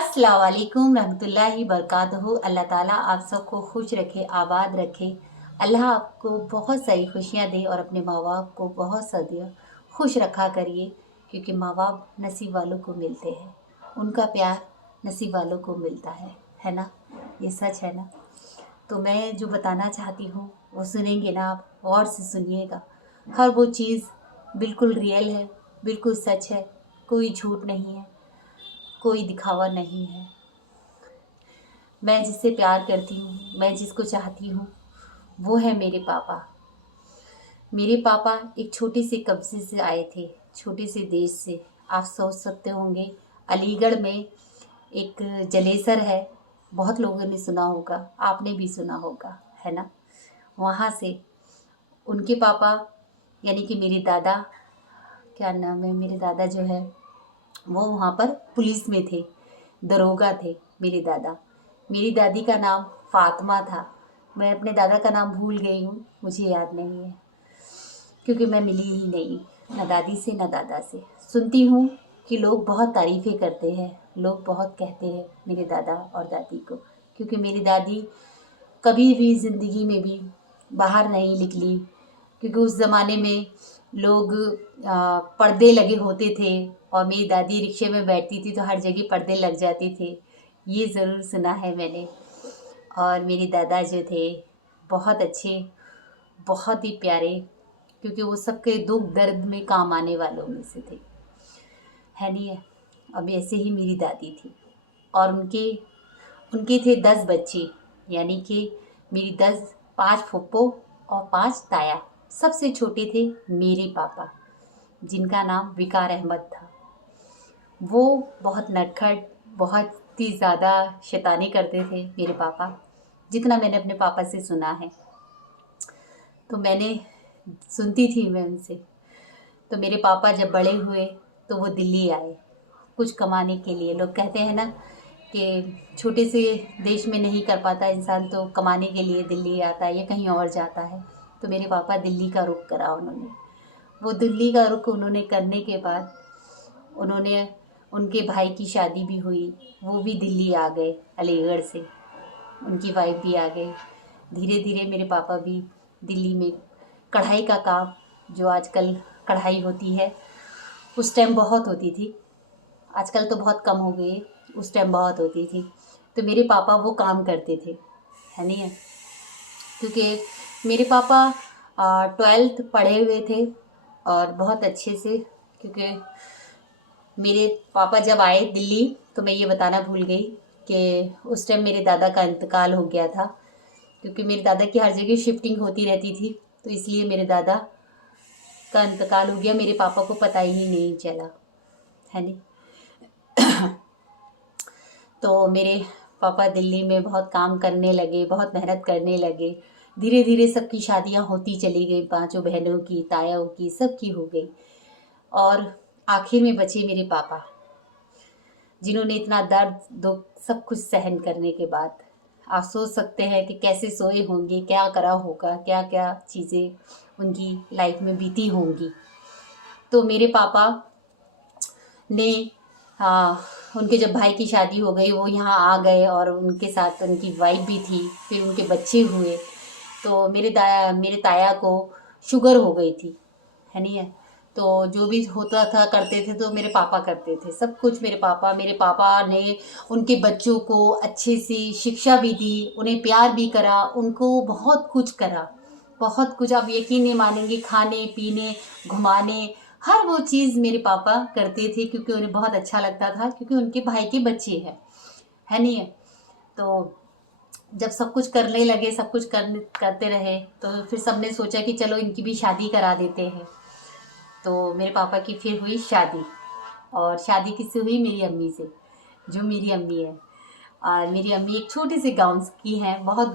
अस्सलाम वालेकुम रहमतुल्लाहि बरकातहू। अल्लाह ताला आप सबको खुश रखे, आबाद रखे। अल्लाह आपको बहुत सारी खुशियाँ दे और अपने माँ बाप को बहुत सारी खुश रखा करिए, क्योंकि माँ बाप नसीब वालों को मिलते हैं, उनका प्यार नसीब वालों को मिलता है ना। ये सच है ना। तो मैं जो बताना चाहती हूँ वो सुनेंगे ना आप, गौर से सुनिएगा। हर वो चीज़ बिल्कुल रियल है, बिल्कुल सच है, कोई झूठ नहीं है, कोई दिखावा नहीं है। मैं जिससे प्यार करती हूँ, मैं जिसको चाहती हूँ, वो है मेरे पापा। मेरे पापा एक छोटे से कब्जे से आए थे, छोटे से देश से। आप सोच सकते होंगे अलीगढ़ में एक जलेसर है, बहुत लोगों ने सुना होगा, आपने भी सुना होगा, है ना। वहाँ से उनके पापा यानी कि मेरे दादा, क्या नाम है, मेरे दादा जो है वो वहाँ पर पुलिस में थे, दरोगा थे मेरे दादा। मेरी दादी का नाम फातिमा था। मैं अपने दादा का नाम भूल गई हूँ, मुझे याद नहीं है, क्योंकि मैं मिली ही नहीं ना दादी से ना दादा से। सुनती हूँ कि लोग बहुत तारीफ़ें करते हैं, लोग बहुत कहते हैं मेरे दादा और दादी को, क्योंकि मेरी दादी कभी भी ज़िंदगी में भी बाहर नहीं निकली, क्योंकि उस ज़माने में लोग पर्दे लगे होते थे और मेरी दादी रिक्शे में बैठती थी तो हर जगह पर्दे लग जाते थे। ये ज़रूर सुना है मैंने। और मेरे दादा जो थे बहुत अच्छे, बहुत ही प्यारे, क्योंकि वो सबके दुख दर्द में काम आने वालों में से थे, है नहीं है। अब ऐसे ही मेरी दादी थी और उनके उनके थे 10 बच्चे, यानी कि मेरी 5 फूफो और 5 ताया। सबसे छोटे थे मेरे पापा, जिनका नाम विकार अहमद था। वो बहुत नटखट, बहुत ही ज़्यादा शैतानी करते थे मेरे पापा, जितना मैंने अपने पापा से सुना है। तो मैंने सुनती थी मैं उनसे। तो मेरे पापा जब बड़े हुए तो वो दिल्ली आए कुछ कमाने के लिए। लोग कहते हैं ना कि छोटे से देश में नहीं कर पाता इंसान तो कमाने के लिए दिल्ली आता है या कहीं और जाता है। तो मेरे पापा दिल्ली का रुख करा उन्होंने। वो दिल्ली का रुख उन्होंने करने के बाद उन्होंने उनके भाई की शादी भी हुई, वो भी दिल्ली आ गए अलीगढ़ से, उनकी वाइफ भी आ गई। धीरे धीरे मेरे पापा भी दिल्ली में कढ़ाई का काम, जो आजकल कढ़ाई होती है, उस टाइम बहुत होती थी, आजकल तो बहुत कम हो गई है, उस टाइम बहुत होती थी। तो मेरे पापा वो काम करते थे, है नहीं है। क्योंकि मेरे पापा 12th पढ़े हुए थे और बहुत अच्छे से। क्योंकि मेरे पापा जब आए दिल्ली तो मैं ये बताना भूल गई कि उस टाइम मेरे दादा का इंतकाल हो गया था। क्योंकि मेरे दादा की हर जगह शिफ्टिंग होती रहती थी, तो इसलिए मेरे दादा का इंतकाल हो गया, मेरे पापा को पता ही नहीं चला, है नहीं। तो मेरे पापा दिल्ली में बहुत काम करने लगे, बहुत मेहनत करने लगे। धीरे धीरे सबकी शादियां होती चली गई, 5 बहनों की, तायाओं की, सबकी हो गई। और आखिर में बचे मेरे पापा, जिन्होंने इतना दर्द दुख सब कुछ सहन करने के बाद, आप सोच सकते हैं कि कैसे सोए होंगे, क्या करा होगा, क्या क्या चीज़ें उनकी लाइफ में बीती होंगी। तो मेरे पापा ने उनके जब भाई की शादी हो गई वो यहाँ आ गए और उनके साथ उनकी वाइफ भी थी, फिर उनके बच्चे हुए। तो मेरे ताया को शुगर हो गई थी, है नहीं है। तो जो भी होता था करते थे तो मेरे पापा करते थे सब कुछ। मेरे पापा ने उनके बच्चों को अच्छे से शिक्षा भी दी, उन्हें प्यार भी करा, उनको बहुत कुछ करा, बहुत कुछ। आप यकीन नहीं मानेंगे, खाने पीने घुमाने हर वो चीज़ मेरे पापा करते थे, क्योंकि उन्हें बहुत अच्छा लगता था, क्योंकि उनके भाई के बच्चे हैं, है नहीं है। तो जब सब कुछ करने लगे, सब कुछ करते रहे, तो फिर सबने सोचा कि चलो इनकी भी शादी करा देते हैं। तो मेरे पापा की फिर हुई शादी, और शादी किससे हुई, मेरी अम्मी से, जो मेरी अम्मी है। और मेरी अम्मी एक छोटे से गांव की हैं, बहुत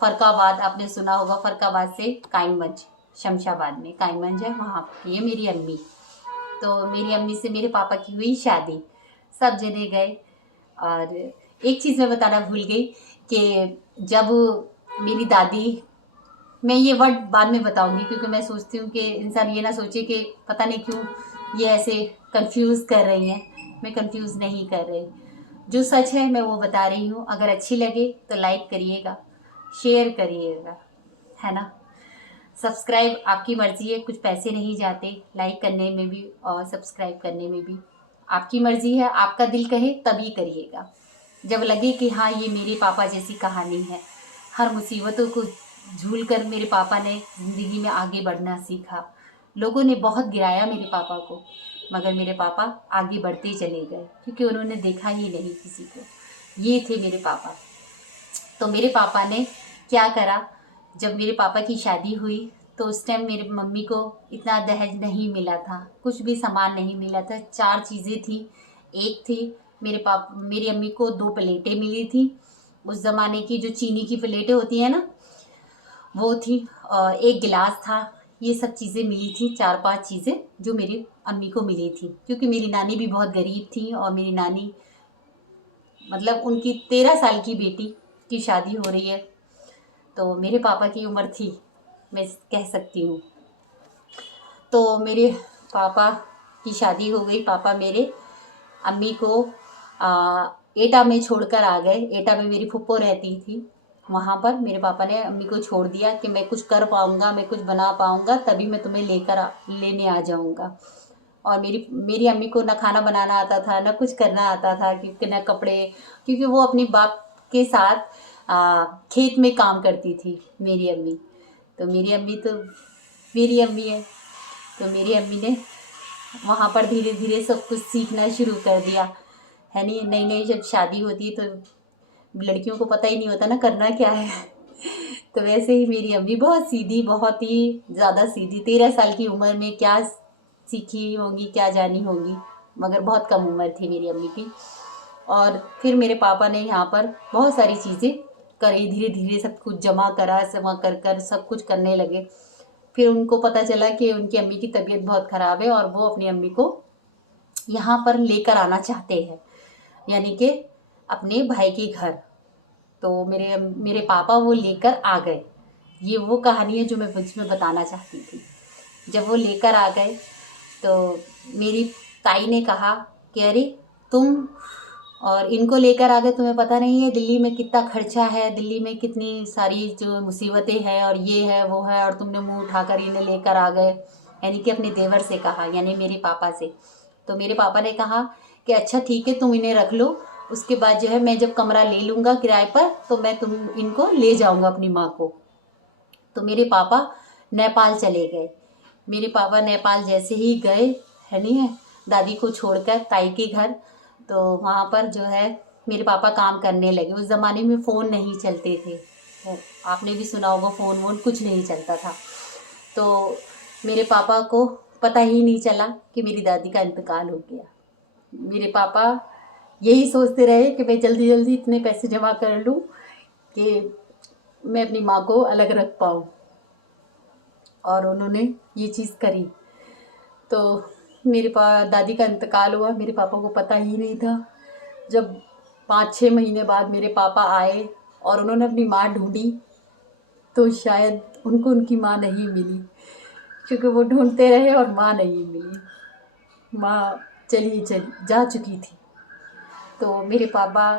फरकाबाद, आपने सुना होगा, फरकाबाद से काइमगंज, शमशाबाद में काइमगंज है, वहाँ की है मेरी अम्मी। तो मेरी अम्मी से मेरे पापा की हुई शादी, सब जने गए। और एक चीज़ मैं बताना भूल गई कि जब मेरी दादी, मैं ये वर्ड बाद में बताऊंगी, क्योंकि मैं सोचती हूँ कि इंसान ये ना सोचे कि पता नहीं क्यों ये ऐसे कंफ्यूज कर रही हैं। मैं कंफ्यूज नहीं कर रही। जो सच है मैं वो बता रही हूँ। अगर अच्छी लगे तो लाइक करिएगा, शेयर करिएगा, है ना। सब्सक्राइब आपकी मर्ज़ी है, कुछ पैसे नहीं जाते लाइक करने में भी और सब्सक्राइब करने में भी, आपकी मर्ज़ी है। आपका दिल कहे तभी करिएगा, जब लगे कि हाँ ये मेरे पापा जैसी कहानी है। हर मुसीबतों को झूल कर मेरे पापा ने ज़िंदगी में आगे बढ़ना सीखा। लोगों ने बहुत गिराया मेरे पापा को, मगर मेरे पापा आगे बढ़ते चले गए, क्योंकि उन्होंने देखा ही नहीं किसी को। ये थे मेरे पापा। तो मेरे पापा ने क्या करा, जब मेरे पापा की शादी हुई तो उस टाइम मेरी मम्मी को इतना दहेज नहीं मिला था, कुछ भी सामान नहीं मिला था। 4 चीज़ें थी। एक थी मेरी अम्मी को 2 प्लेटें मिली थी, उस ज़माने की जो चीनी की प्लेटें होती हैं ना, वो थी। और एक गिलास था। ये सब चीज़ें मिली थी, 4-5 चीज़ें जो मेरी अम्मी को मिली थी, क्योंकि मेरी नानी भी बहुत गरीब थी। और मेरी नानी मतलब उनकी 13 साल की बेटी की शादी हो रही है, तो मेरे पापा की उम्र थी, मैं कह सकती हूँ। तो मेरे पापा की शादी हो गई। पापा मेरे अम्मी को एटा में छोड़कर आ गए। एटा में मेरी फुप्पो रहती थी, वहाँ पर मेरे पापा ने अम्मी को छोड़ दिया कि मैं कुछ कर पाऊँगा, मैं कुछ बना पाऊँगा, तभी मैं तुम्हें लेने आ जाऊँगा। और मेरी अम्मी को ना खाना बनाना आता था, ना कुछ करना आता था, क्योंकि ना कपड़े, क्योंकि वो अपने बाप के साथ खेत में काम करती थी मेरी अम्मी। तो मेरी अम्मी तो मेरी अम्मी है, तो मेरी अम्मी ने वहाँ पर धीरे धीरे सब कुछ सीखना शुरू कर दिया, है नहीं। नई नई जब शादी होती है तो लड़कियों को पता ही नहीं होता ना करना क्या है। तो वैसे ही मेरी अम्मी बहुत सीधी, बहुत ही ज़्यादा सीधी, 13 साल की उम्र में क्या सीखी होंगी, क्या जानी होंगी, मगर बहुत कम उम्र थी मेरी अम्मी की। और फिर मेरे पापा ने यहाँ पर बहुत सारी चीज़ें करी, धीरे धीरे सब कुछ जमा कर सब कुछ करने लगे। फिर उनको पता चला कि उनकी अम्मी की तबीयत बहुत ख़राब है और वो अपनी अम्मी को यहाँ पर लेकर आना चाहते हैं, यानी कि अपने भाई के घर। तो मेरे पापा वो लेकर आ गए। ये वो कहानी है जो मैं इसमें बताना चाहती थी। जब वो लेकर आ गए तो मेरी ताई ने कहा कि अरे तुम और इनको लेकर आ गए, तुम्हें पता नहीं है दिल्ली में कितना खर्चा है, दिल्ली में कितनी सारी जो मुसीबतें हैं और ये है वो है, और तुमने मुंह उठाकर इन्हें लेकर आ गए। यानी कि अपने देवर से कहा, यानी मेरे पापा से। तो मेरे पापा ने कहा कि अच्छा ठीक है, तुम इन्हें रख लो, उसके बाद जो है मैं जब कमरा ले लूँगा किराए पर तो मैं इनको ले जाऊँगा अपनी माँ को। तो मेरे पापा नेपाल चले गए। मेरे पापा नेपाल जैसे ही गए, है नहीं है, दादी को छोड़कर ताई के घर, तो वहाँ पर जो है मेरे पापा काम करने लगे। उस ज़माने में फ़ोन नहीं चलते थे, तो आपने भी सुना होगा, फ़ोन वोन कुछ नहीं चलता था। तो मेरे पापा को पता ही नहीं चला कि मेरी दादी का इंतकाल हो गया। मेरे पापा यही सोचते रहे कि मैं जल्दी जल्दी इतने पैसे जमा कर लूँ कि मैं अपनी माँ को अलग रख पाऊँ, और उन्होंने ये चीज़ करी। तो मेरे दादी का इंतकाल हुआ, मेरे पापा को पता ही नहीं था। जब 5-6 महीने बाद मेरे पापा आए और उन्होंने अपनी माँ ढूंढी, तो शायद उनको उनकी माँ नहीं मिली, क्योंकि वो ढूंढते रहे और माँ नहीं मिली। माँ चली जा चुकी थी। तो मेरे पापा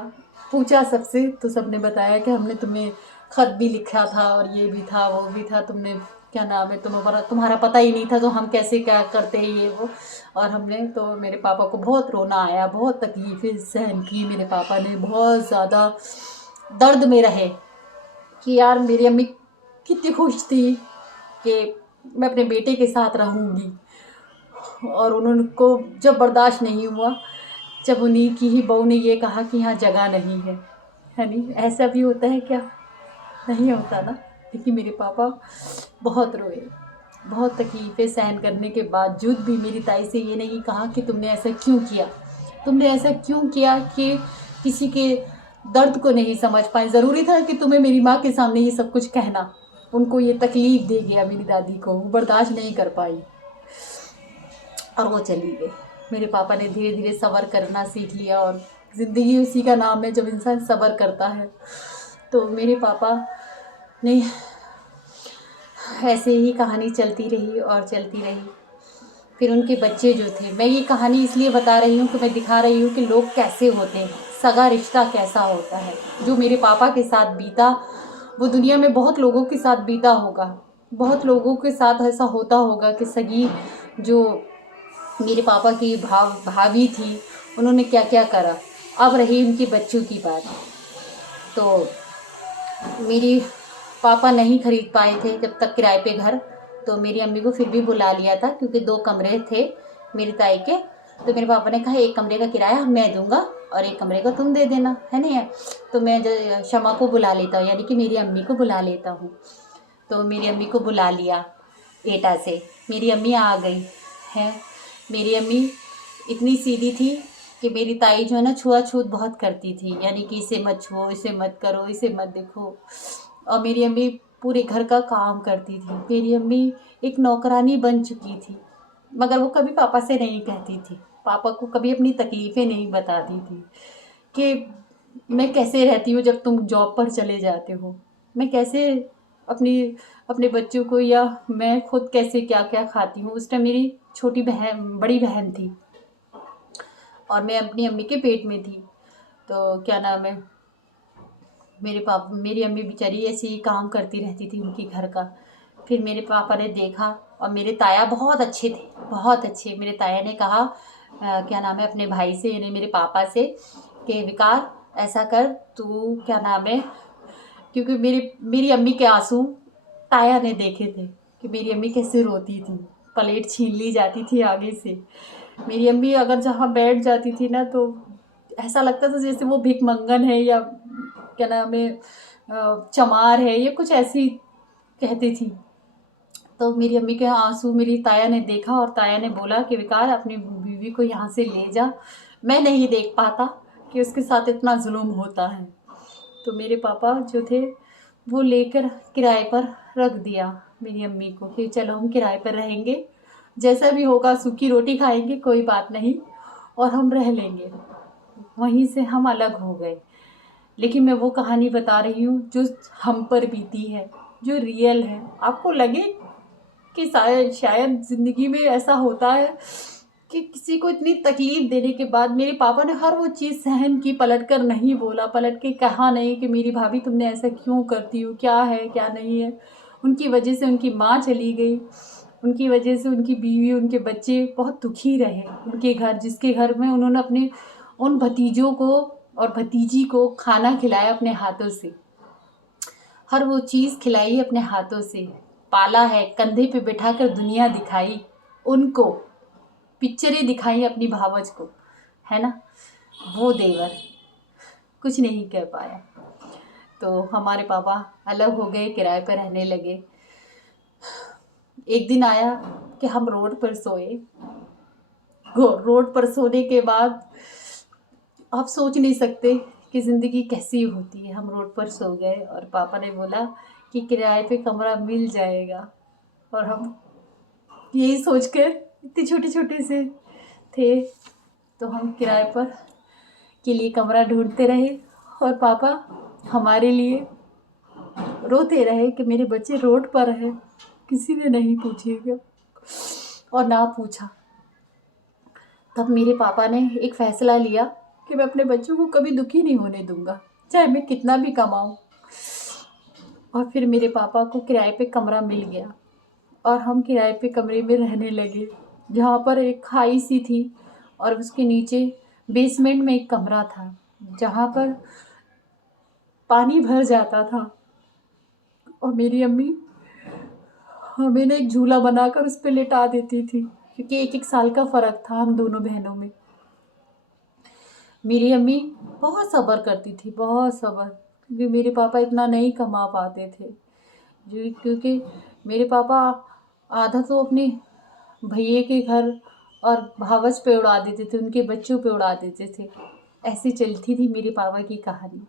पूछा सबसे, तो सबने बताया कि हमने तुम्हें ख़त भी लिखा था और ये भी था वो भी था, तुमने क्या नाम है तुम्हारा पता ही नहीं था, तो हम कैसे क्या करते हैं ये वो। और हमने तो मेरे पापा को बहुत रोना आया, बहुत तकलीफ़ें सहन की। मेरे पापा ने बहुत ज़्यादा दर्द में रहे कि यार मेरी अम्मी कितनी खुश थी कि मैं अपने बेटे के साथ रहूँगी, और उनको जब बर्दाश्त नहीं हुआ, जब उन्हीं की ही बहू ने ये कहा कि यहाँ जगह नहीं है नहीं। ऐसा भी होता है क्या? नहीं होता ना। लेकिन मेरे पापा बहुत रोए, बहुत तकलीफ़ें सहन करने के बावजूद भी मेरी ताई से ये नहीं कहा कि तुमने ऐसा क्यों किया, तुमने ऐसा क्यों किया कि किसी के दर्द को नहीं समझ पाए। ज़रूरी था कि तुम्हें मेरी माँ के सामने ये सब कुछ कहना। उनको ये तकलीफ़ दे गया मेरी दादी को, वो बर्दाश्त नहीं कर पाई और वो चली गई। मेरे पापा ने धीरे धीरे सब्र करना सीख लिया, और ज़िंदगी उसी का नाम है जब इंसान सब्र करता है। तो मेरे पापा ने ऐसे ही कहानी चलती रही और चलती रही। फिर उनके बच्चे जो थे, मैं ये कहानी इसलिए बता रही हूँ कि मैं दिखा रही हूँ कि लोग कैसे होते हैं, सगा रिश्ता कैसा होता है। जो मेरे पापा के साथ बीता वो दुनिया में बहुत लोगों के साथ बीता होगा, बहुत लोगों के साथ ऐसा होता होगा कि सगी जो मेरे पापा की भाभी थी उन्होंने क्या क्या करा। अब रही उनके बच्चों की बात। तो मेरी पापा नहीं खरीद पाए थे जब तक किराए पे घर, तो मेरी अम्मी को फिर भी बुला लिया था क्योंकि 2 कमरे थे मेरी ताई के। तो मेरे पापा ने कहा 1 कमरे का किराया मैं दूंगा और 1 कमरे का तुम दे देना, है नहीं है। तो मैं शमा को बुला लेता हूँ, यानी कि मेरी अम्मी को बुला लेता हूँ। तो मेरी अम्मी को बुला लिया एटा से। मेरी अम्मी आ गई है। मेरी अम्मी इतनी सीधी थी कि मेरी ताई जो है ना छुआछूत बहुत करती थी, यानी कि इसे मत छुओ, इसे मत करो, इसे मत देखो। और मेरी अम्मी पूरे घर का काम करती थी। मेरी अम्मी एक नौकरानी बन चुकी थी, मगर वो कभी पापा से नहीं कहती थी, पापा को कभी अपनी तकलीफ़ें नहीं बताती थी कि मैं कैसे रहती हूँ जब तुम जॉब पर चले जाते हो, मैं कैसे अपनी अपने बच्चों को, या मैं खुद कैसे क्या क्या खाती हूँ। उस टाइम मेरी छोटी बहन, बड़ी बहन थी और मैं अपनी अम्मी के पेट में थी। तो क्या नाम है, मेरी अम्मी बेचारी ऐसे ही काम करती रहती थी उनकी घर का। फिर मेरे पापा ने देखा, और मेरे ताया बहुत अच्छे थे, बहुत अच्छे। मेरे ताया ने कहा क्या नाम है अपने भाई से, यानी मेरे पापा से, कि विकार ऐसा कर तू, क्या नाम है, क्योंकि मेरी अम्मी के आंसू ताया ने देखे थे कि मेरी अम्मी कैसे रोती थी, प्लेट छीन ली जाती थी आगे से। मेरी अम्मी अगर जहाँ बैठ जाती थी ना तो ऐसा लगता था जैसे वो भिखमंगन है, या क्या नाम है चमार है, ये कुछ ऐसी कहती थी। तो मेरी अम्मी के आंसू मेरी ताया ने देखा और ताया ने बोला कि विकार अपनी बीवी को यहाँ से ले जा, मैं नहीं देख पाता कि उसके साथ इतना जुल्म होता है। तो मेरे पापा जो थे वो लेकर किराए पर रख दिया मेरी अम्मी को कि चलो हम किराए पर रहेंगे, जैसा भी होगा सूखी रोटी खाएंगे, कोई बात नहीं, और हम रह लेंगे। वहीं से हम अलग हो गए। लेकिन मैं वो कहानी बता रही हूँ जो हम पर बीती है, जो रियल है। आपको लगे कि शायद ज़िंदगी में ऐसा होता है कि किसी को इतनी तकलीफ़ देने के बाद मेरे पापा ने हर वो चीज़ सहन की, पलट कर नहीं बोला, पलट के कहा नहीं कि मेरी भाभी तुमने ऐसा क्यों करती हो, क्या है क्या नहीं है। उनकी वजह से उनकी माँ चली गई, उनकी वजह से उनकी बीवी, उनके बच्चे बहुत दुखी रहे। उनके घर, जिसके घर में उन्होंने अपने उन भतीजों को और भतीजी को खाना खिलाया अपने हाथों से, हर वो चीज़ खिलाई अपने हाथों से, पाला है, कंधे पे बिठा कर दुनिया दिखाई उनको, पिक्चरें दिखाई अपनी भावज को, है ना। वो देवर कुछ नहीं कह पाया। तो हमारे पापा अलग हो गए, किराए पर रहने लगे। एक दिन आया कि हम रोड पर सोए। रोड पर सोने के बाद आप सोच नहीं सकते कि ज़िंदगी कैसी होती है। हम रोड पर सो गए और पापा ने बोला कि किराए पे कमरा मिल जाएगा, और हम यही सोचकर, इतने छोटे छोटे से थे, तो हम किराए पर के लिए कमरा ढूंढते रहे। और पापा हमारे लिए रोते रहे कि मेरे बच्चे रोड पर हैं, किसी ने नहीं पूछेगा, और ना पूछा। तब मेरे पापा ने एक फ़ैसला लिया कि मैं अपने बच्चों को कभी दुखी नहीं होने दूंगा, चाहे मैं कितना भी कमाऊं। और फिर मेरे पापा को किराए पे कमरा मिल गया और हम किराए पे कमरे में रहने लगे, जहाँ पर एक खाई सी थी और उसके नीचे बेसमेंट में एक कमरा था जहाँ पर पानी भर जाता था। और मेरी अम्मी हमें ना एक झूला बनाकर उस पर लेटा देती थी, क्योंकि 1-1 साल का फ़र्क था हम दोनों बहनों में। मेरी अम्मी बहुत सब्र करती थी, बहुत सब्र, क्योंकि मेरे पापा इतना नहीं कमा पाते थे। जो क्योंकि मेरे पापा आधा तो अपने भैये के घर और भावज पे उड़ा देते थे, उनके बच्चों पे उड़ा देते थे। ऐसी चलती थी मेरे पापा की कहानी।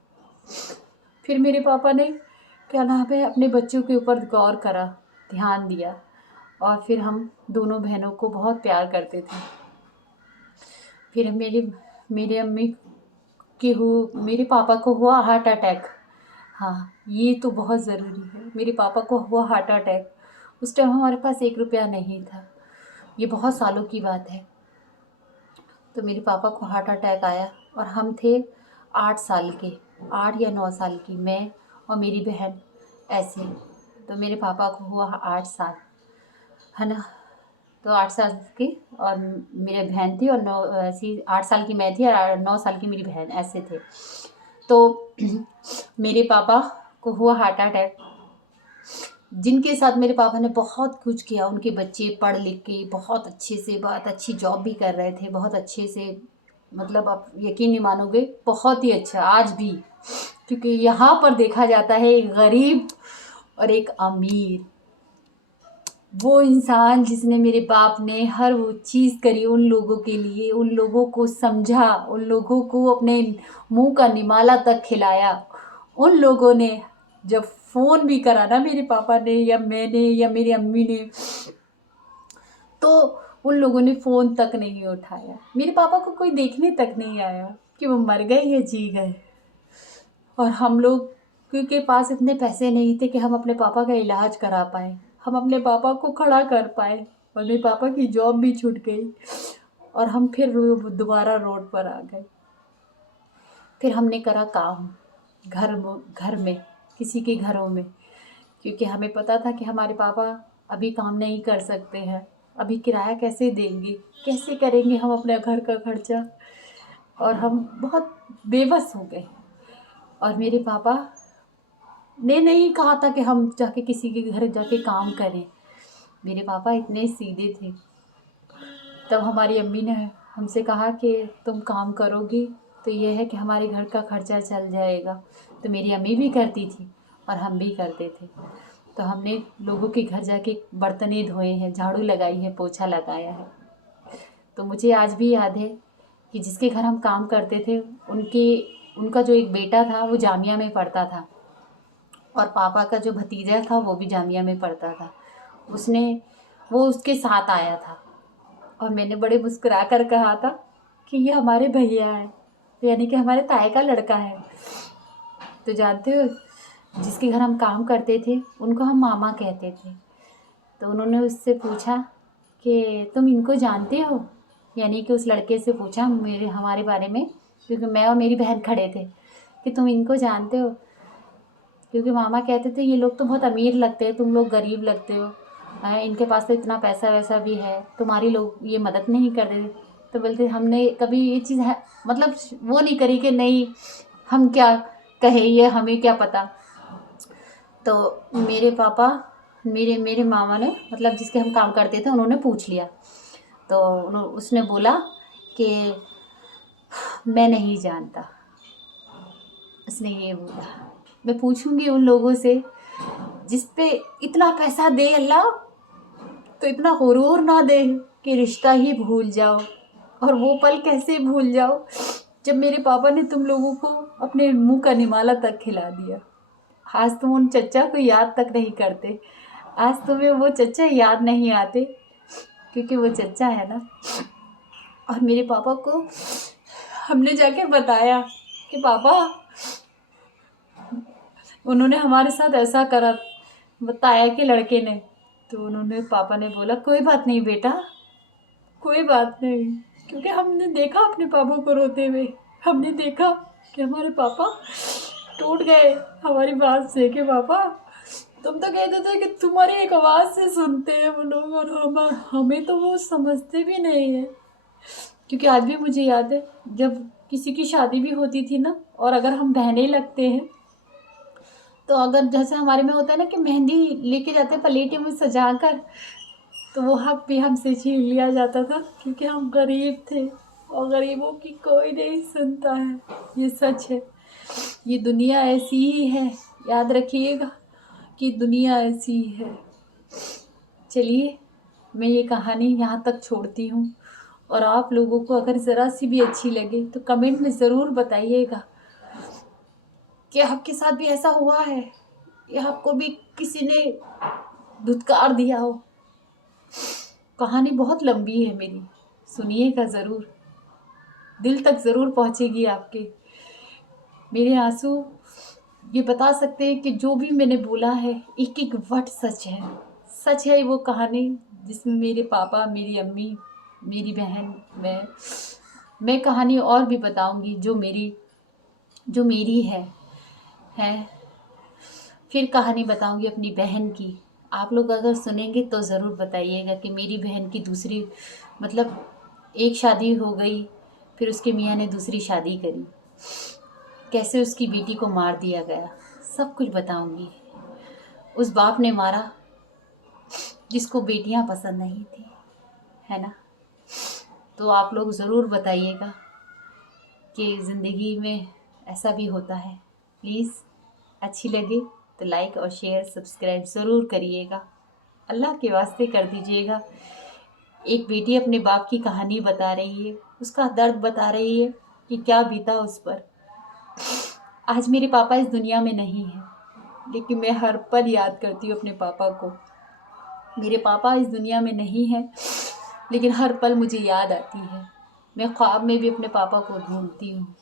फिर मेरे पापा ने, क्या नाम है, अपने बच्चों के ऊपर गौर करा, ध्यान दिया, और फिर हम दोनों बहनों को बहुत प्यार करते थे। फिर मेरे अम्मी मेरे पापा को हुआ हार्ट अटैक। हाँ, ये तो बहुत ज़रूरी है। मेरे पापा को हुआ हार्ट अटैक। उस टाइम हमारे पास 1 रुपया नहीं था, ये बहुत सालों की बात है। तो मेरे पापा को हार्ट अटैक आया और हम थे 8 साल के, 8 या 9 साल की, मैं और मेरी बहन ऐसे। तो मेरे पापा को हुआ 8 साल, है ना। तो 8 साल की और मेरी बहन थी, और 9 ऐसी 8 साल की मैं थी और 9 साल की मेरी बहन, ऐसे थे। तो मेरे पापा को हुआ हार्ट अटैक, जिनके साथ मेरे पापा ने बहुत कुछ किया। उनके बच्चे पढ़ लिख के बहुत अच्छे से, बहुत अच्छी जॉब भी कर रहे थे, बहुत अच्छे से, मतलब आप यकीन नहीं मानोगे, बहुत ही अच्छा आज भी। क्योंकि यहाँ पर देखा जाता है एक गरीब और एक अमीर। वो इंसान जिसने, मेरे बाप ने हर वो चीज़ करी उन लोगों के लिए, उन लोगों को समझा, उन लोगों को अपने मुंह का निमाला तक खिलाया। उन लोगों ने जब फ़ोन भी करा ना मेरे पापा ने या मैंने या मेरी अम्मी ने, तो उन लोगों ने फ़ोन तक नहीं उठाया। मेरे पापा को कोई देखने तक नहीं आया कि वो मर गए या जी गए। और हम लोग के पास इतने पैसे नहीं थे कि हम अपने पापा का इलाज करा पाए, हम अपने पापा को खड़ा कर पाए। और मेरे पापा की जॉब भी छूट गई और हम फिर दोबारा रोड पर आ गए। फिर हमने करा काम घर में, किसी के घरों में, क्योंकि हमें पता था कि हमारे पापा अभी काम नहीं कर सकते हैं, अभी किराया कैसे देंगे, कैसे करेंगे हम अपने घर का खर्चा। और हम बहुत बेबस हो गए। और मेरे पापा ने नहीं कहा था कि हम जाके किसी के घर जाके काम करें। मेरे पापा इतने सीधे थे। तब हमारी अम्मी ने हमसे कहा कि तुम काम करोगी तो ये है कि हमारे घर का खर्चा चल जाएगा। तो मेरी अम्मी भी करती थी और हम भी करते थे। तो हमने लोगों के घर जाके बर्तनें धोए हैं, झाड़ू लगाई है, पोछा लगाया है। तो मुझे आज भी याद है कि जिसके घर हम काम करते थे, उनका जो एक बेटा था वो जामिया में पढ़ता था, और पापा का जो भतीजा था वो भी जामिया में पढ़ता था। वो उसके साथ आया था, और मैंने बड़े मुस्कुरा कर कहा था कि ये हमारे भैया है, यानी कि हमारे ताए का लड़का है। तो जानते हो, जिसके घर हम काम करते थे उनको हम मामा कहते थे। तो उन्होंने उससे पूछा कि तुम इनको जानते हो, यानी कि उस लड़के से पूछा हमारे बारे में, क्योंकि मैं और मेरी बहन खड़े थे, कि तुम इनको जानते हो। क्योंकि मामा कहते थे ये लोग तो बहुत अमीर लगते हैं, तुम लोग गरीब लगते हो, इनके पास तो इतना पैसा वैसा भी है, तुम्हारी लोग ये मदद नहीं कर रहे। तो बोलते हमने कभी ये चीज़ है, मतलब वो नहीं करी कि नहीं हम क्या कहे, ये हमें क्या पता। तो मेरे पापा, मेरे मेरे मामा ने, मतलब जिसके हम काम करते थे, उन्होंने पूछ लिया। तो उसने बोला कि मैं नहीं जानता। उसने ये बोला, मैं पूछूंगी उन लोगों से जिस पे इतना पैसा दे अल्लाह, तो इतना गुरूर ना दे कि रिश्ता ही भूल जाओ। और वो पल कैसे भूल जाओ जब मेरे पापा ने तुम लोगों को अपने मुंह का निमाला तक खिला दिया। आज तुम उन चचा को याद तक नहीं करते, आज तुम्हें वो चचा याद नहीं आते, क्योंकि वो चचा है ना। और मेरे पापा को हमने जाके बताया कि पापा, उन्होंने हमारे साथ ऐसा करा, बताया कि लड़के ने। तो पापा ने बोला कोई बात नहीं बेटा, कोई बात नहीं। क्योंकि हमने देखा अपने पापा को रोते हुए, हमने देखा कि हमारे पापा टूट गए हमारी बात से, कि पापा तुम तो कहते थे कि तुम्हारी एक आवाज़ से सुनते हैं वो लोग, और हमें तो वो समझते भी नहीं है। क्योंकि आज भी मुझे याद है जब किसी की शादी भी होती थी ना, और अगर हम बहने लगते हैं, तो अगर जैसे हमारे में होता है ना कि मेहंदी लेके जाते हैं प्लेट में सजा कर, तो वो हक भी हमसे छीन लिया जाता था, क्योंकि हम गरीब थे, और गरीबों की कोई नहीं सुनता है। ये सच है, ये दुनिया ऐसी ही है, याद रखिएगा कि दुनिया ऐसी है। चलिए, मैं ये कहानी यहाँ तक छोड़ती हूँ, और आप लोगों को अगर ज़रा सी भी अच्छी लगे तो कमेंट में ज़रूर बताइएगा कि आपके साथ भी ऐसा हुआ है, या आपको भी किसी ने धुतकार दिया हो। कहानी बहुत लंबी है मेरी, सुनिएगा ज़रूर, दिल तक ज़रूर पहुँचेगी आपके। मेरे आंसू ये बता सकते हैं कि जो भी मैंने बोला है एक एक वर्ड सच है, सच है वो कहानी, जिसमें मेरे पापा, मेरी अम्मी, मेरी बहन, मैं कहानी और भी बताऊंगी जो मेरी जो मेरी है। फिर कहानी बताऊंगी अपनी बहन की। आप लोग अगर सुनेंगे तो ज़रूर बताइएगा कि मेरी बहन की दूसरी, मतलब एक शादी हो गई, फिर उसके मियाँ ने दूसरी शादी करी, कैसे उसकी बेटी को मार दिया गया, सब कुछ बताऊंगी। उस बाप ने मारा जिसको बेटियां पसंद नहीं थी, है ना। तो आप लोग ज़रूर बताइएगा कि ज़िंदगी में ऐसा भी होता है। प्लीज़ अच्छी लगे तो लाइक और शेयर सब्सक्राइब ज़रूर करिएगा, अल्लाह के वास्ते कर दीजिएगा। एक बेटी अपने बाप की कहानी बता रही है, उसका दर्द बता रही है कि क्या बीता उस पर। आज मेरे पापा इस दुनिया में नहीं हैं, लेकिन मैं हर पल याद करती हूँ अपने पापा को। मेरे पापा इस दुनिया में नहीं हैं, लेकिन हर पल मुझे याद आती है। मैं ख्वाब में भी अपने पापा को ढूंढती हूँ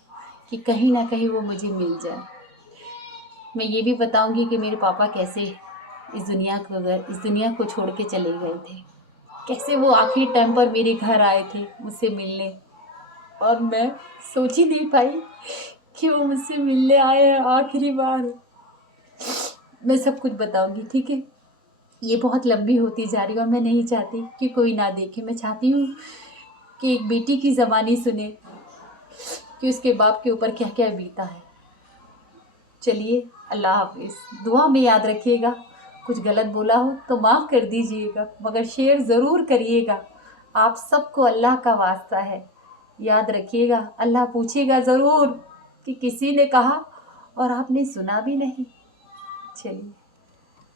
कि कहीं ना कहीं वो मुझे मिल जाए। मैं ये भी बताऊंगी कि मेरे पापा कैसे इस दुनिया को छोड़ के चले गए थे, कैसे वो आखिरी टाइम पर मेरे घर आए थे मुझसे मिलने, और मैं सोच ही नहीं पाई कि वो मुझसे मिलने आए हैं आखिरी बार। मैं सब कुछ बताऊंगी, ठीक है। ये बहुत लंबी होती जा रही है और मैं नहीं चाहती कि कोई ना देखे। मैं चाहती हूँ कि एक बेटी की ज़बानी सुने कि उसके बाप के ऊपर क्या क्या बीता है। चलिए, अल्लाह हाफिज़। दुआ में याद रखिएगा, कुछ गलत बोला हो तो माफ़ कर दीजिएगा, मगर शेयर ज़रूर करिएगा। आप सबको अल्लाह का वास्ता है, याद रखिएगा। अल्लाह पूछेगा ज़रूर कि किसी ने कहा और आपने सुना भी नहीं। चलिए।